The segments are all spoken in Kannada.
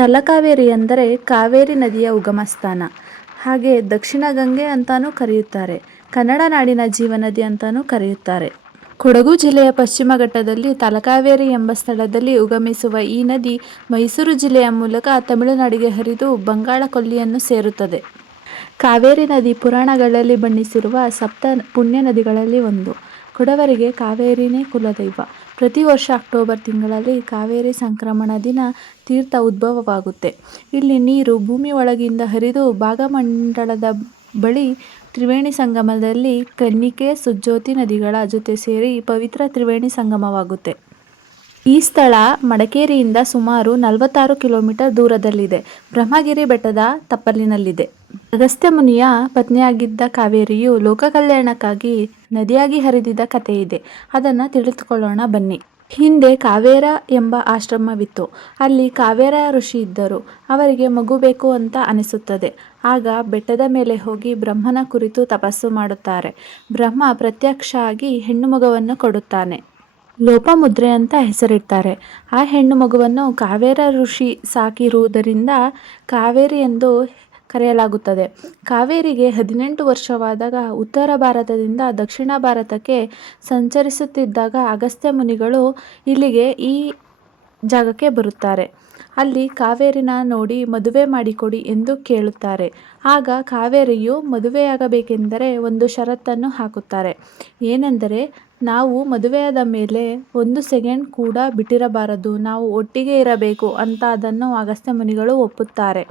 ತಲಕಾವೇರಿ ಎಂದರೆ ಕಾವೇರಿ ನದಿಯ ಉಗಮ ಸ್ಥಾನ. ಹಾಗೆ ದಕ್ಷಿಣ ಗಂಗೆ ಅಂತಾನೂ ಕರೆಯುತ್ತಾರೆ. ಕನ್ನಡ ನಾಡಿನ ಜೀವನದಿ ಅಂತಾನೂ ಕರೆಯುತ್ತಾರೆ. ಕೊಡಗು ಜಿಲ್ಲೆಯ ಪಶ್ಚಿಮ ಘಟ್ಟದಲ್ಲಿ ತಲಕಾವೇರಿ ಎಂಬ ಸ್ಥಳದಲ್ಲಿ ಉಗಮಿಸುವ ಈ ನದಿ ಮೈಸೂರು ಜಿಲ್ಲೆಯ ಮೂಲಕ ತಮಿಳುನಾಡಿಗೆ ಹರಿದು ಬಂಗಾಳ ಕೊಲ್ಲಿಯನ್ನು ಸೇರುತ್ತದೆ. ಕಾವೇರಿ ನದಿ ಪುರಾಣಗಳಲ್ಲಿ ಬಣ್ಣಿಸಿರುವ ಸಪ್ತ ಪುಣ್ಯ ನದಿಗಳಲ್ಲಿ ಒಂದು. ಕೊಡವರಿಗೆ ಕಾವೇರಿನೇ ಕುಲದೈವ. ಪ್ರತಿ ವರ್ಷ ಅಕ್ಟೋಬರ್ ತಿಂಗಳಲ್ಲಿ ಕಾವೇರಿ ಸಂಕ್ರಮಣ ದಿನ ತೀರ್ಥ ಉದ್ಭವವಾಗುತ್ತೆ. ಇಲ್ಲಿ ನೀರು ಭೂಮಿ ಒಳಗಿಂದ ಹರಿದು ಭಾಗಮಂಡಲದ ಬಳಿ ತ್ರಿವೇಣಿ ಸಂಗಮದಲ್ಲಿ ಕನ್ನಿಕೆ, ಸುಜ್ಯೋತಿ ನದಿಗಳ ಜೊತೆ ಸೇರಿ ಪವಿತ್ರ ತ್ರಿವೇಣಿ ಸಂಗಮವಾಗುತ್ತೆ. ಈ ಸ್ಥಳ ಮಡಿಕೇರಿಯಿಂದ ಸುಮಾರು 46 ಕಿಲೋಮೀಟರ್ ದೂರದಲ್ಲಿದೆ. ಬ್ರಹ್ಮಗಿರಿ ಬೆಟ್ಟದ ತಪ್ಪಲಿನಲ್ಲಿದೆ. ಅಗಸ್ತ್ಯ ಮುನಿಯ ಪತ್ನಿಯಾಗಿದ್ದ ಕಾವೇರಿಯು ಲೋಕ ಕಲ್ಯಾಣಕ್ಕಾಗಿ ನದಿಯಾಗಿ ಹರಿದಿದ್ದ ಕಥೆಯಿದೆ. ಅದನ್ನು ತಿಳಿದುಕೊಳ್ಳೋಣ ಬನ್ನಿ. ಹಿಂದೆ ಕಾವೇರ ಎಂಬ ಆಶ್ರಮವಿತ್ತು. ಅಲ್ಲಿ ಕಾವೇರ ಋಷಿ ಇದ್ದರು. ಅವರಿಗೆ ಮಗು ಬೇಕು ಅಂತ ಅನಿಸುತ್ತದೆ. ಆಗ ಬೆಟ್ಟದ ಮೇಲೆ ಹೋಗಿ ಬ್ರಹ್ಮನ ಕುರಿತು ತಪಸ್ಸು ಮಾಡುತ್ತಾರೆ. ಬ್ರಹ್ಮ ಪ್ರತ್ಯಕ್ಷ ಆಗಿ ಹೆಣ್ಣು ಮಗುವನ್ನು ಕೊಡುತ್ತಾನೆ. ಲೋಪಮುದ್ರೆ ಅಂತ ಹೆಸರಿಡ್ತಾರೆ. ಆ ಹೆಣ್ಣು ಮಗುವನ್ನು ಕಾವೇರ ಋಷಿ ಸಾಕಿರುವುದರಿಂದ ಕಾವೇರಿ ಎಂದು ಕರೆಯಲಾಗುತ್ತದೆ. ಕಾವೇರಿಗೆ 18 ವರ್ಷವಾದಾಗ ಉತ್ತರ ಭಾರತದಿಂದ ದಕ್ಷಿಣ ಭಾರತಕ್ಕೆ ಸಂಚರಿಸುತ್ತಿದ್ದಾಗ ಅಗಸ್ತ್ಯ ಮುನಿಗಳು ಇಲ್ಲಿಗೆ ಈ ಜಾಗಕ್ಕೆ ಬರುತ್ತಾರೆ. ಅಲ್ಲಿ ಕಾವೇರಿನ ನೋಡಿ ಮದುವೆ ಮಾಡಿಕೊಡಿ ಎಂದು ಕೇಳುತ್ತಾರೆ. ಆಗ ಕಾವೇರಿಯು ಮದುವೆಯಾಗಬೇಕೆಂದರೆ ಒಂದು ಷರತ್ತನ್ನು ಹಾಕುತ್ತಾರೆ. ಏನೆಂದರೆ, ನಾವು ಮದುವೆಯಾದ ಮೇಲೆ 1 ಸೆಕೆಂಡ್ ಕೂಡ ಬಿಟ್ಟಿರಬಾರದು, ನಾವು ಒಟ್ಟಿಗೆ ಇರಬೇಕು ಅಂತ. ಅದನ್ನು ಅಗಸ್ತ್ಯ ಮುನಿಗಳು ಒಪ್ಪುತ್ತಾರೆ.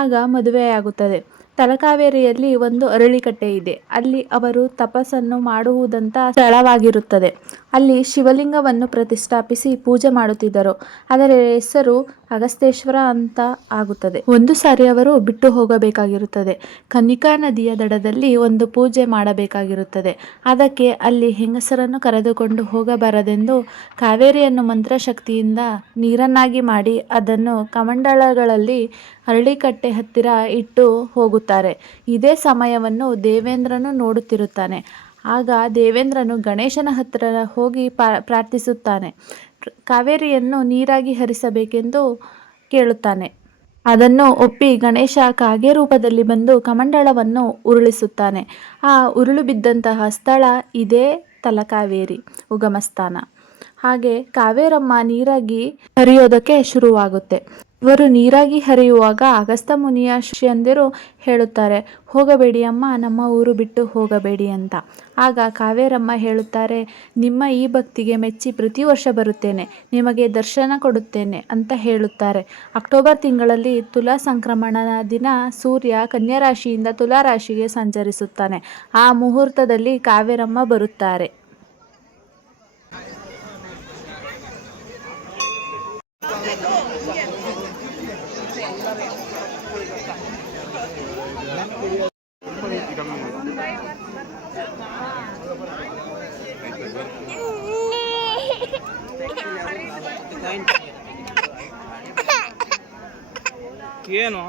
ಆಗ ಮದುವೆಯಾಗುತ್ತದೆ. ತಲಕಾವೇರಿಯಲ್ಲಿ ಒಂದು ಅರಳಿಕಟ್ಟೆ ಇದೆ. ಅಲ್ಲಿ ಅವರು ತಪಸ್ಸನ್ನು ಮಾಡುವುದಂತ ಸ್ಥಳವಾಗಿರುತ್ತದೆ. ಅಲ್ಲಿ ಶಿವಲಿಂಗವನ್ನು ಪ್ರತಿಷ್ಠಾಪಿಸಿ ಪೂಜೆ ಮಾಡುತ್ತಿದ್ದರು. ಅದರ ಹೆಸರು ಅಗಸ್ತೇಶ್ವರ ಅಂತ ಆಗುತ್ತದೆ. ಒಂದು ಸಾರಿ ಅವರು ಬಿಟ್ಟು ಹೋಗಬೇಕಾಗಿರುತ್ತದೆ. ಕನ್ನಿಕಾ ನದಿಯ ದಡದಲ್ಲಿ ಒಂದು ಪೂಜೆ ಮಾಡಬೇಕಾಗಿರುತ್ತದೆ. ಅದಕ್ಕೆ ಅಲ್ಲಿ ಹೆಂಗಸರನ್ನು ಕರೆದುಕೊಂಡು ಹೋಗಬಾರದೆಂದು ಕಾವೇರಿಯನ್ನು ಮಂತ್ರಶಕ್ತಿಯಿಂದ ನೀರನ್ನಾಗಿ ಮಾಡಿ ಅದನ್ನು ಕಮಂಡಲಗಳಲ್ಲಿ ಅರಳಿಕಟ್ಟೆ ಹತ್ತಿರ ಇಟ್ಟು ಹೋಗುತ್ತಾರೆ. ಇದೇ ಸಮಯವನ್ನು ದೇವೇಂದ್ರನು ನೋಡುತ್ತಿರುತ್ತಾನೆ. ಆಗ ದೇವೇಂದ್ರನು ಗಣೇಶನ ಹತ್ತಿರ ಹೋಗಿ ಪ್ರಾರ್ಥಿಸುತ್ತಾನೆ. ಕಾವೇರಿಯನ್ನು ನೀರಾಗಿ ಹರಿಸಬೇಕೆಂದು ಕೇಳುತ್ತಾನೆ. ಅದನ್ನು ಒಪ್ಪಿ ಗಣೇಶ ಕಾಗೆ ರೂಪದಲ್ಲಿ ಬಂದು ಕಮಂಡಲವನ್ನು ಉರುಳಿಸುತ್ತಾನೆ. ಆ ಉರುಳು ಬಿದ್ದಂತಹ ಸ್ಥಳ ಇದೇ ತಲಕಾವೇರಿ ಉಗಮ ಸ್ಥಾನ. ಹಾಗೆ ಕಾವೇರಮ್ಮ ನೀರಾಗಿ ಹರಿಯೋದಕ್ಕೆ ಶುರುವಾಗುತ್ತೆ. ಇವರು ನೀರಾಗಿ ಹರಿಯುವಾಗ ಅಗಸ್ತ್ಯ ಮುನಿಯ ಶಿಷ್ಯಂದಿರು ಹೇಳುತ್ತಾರೆ, ಹೋಗಬೇಡಿ ಅಮ್ಮ, ನಮ್ಮ ಊರು ಬಿಟ್ಟು ಹೋಗಬೇಡಿ ಅಂತ. ಆಗ ಕಾವೇರಮ್ಮ ಹೇಳುತ್ತಾರೆ, ನಿಮ್ಮ ಈ ಭಕ್ತಿಗೆ ಮೆಚ್ಚಿ ಪ್ರತಿ ವರ್ಷ ಬರುತ್ತೇನೆ, ನಿಮಗೆ ದರ್ಶನ ಕೊಡುತ್ತೇನೆ ಅಂತ ಹೇಳುತ್ತಾರೆ. ಅಕ್ಟೋಬರ್ ತಿಂಗಳಲ್ಲಿ ತುಲಾ ಸಂಕ್ರಮಣದ ದಿನ ಸೂರ್ಯ ಕನ್ಯಾ ರಾಶಿಯಿಂದ ತುಲಾ ರಾಶಿಗೆ ಸಂಚರಿಸುತ್ತಾನೆ. ಆ ಮುಹೂರ್ತದಲ್ಲಿ ಕಾವೇರಮ್ಮ ಬರುತ್ತಾರೆ. ಏನು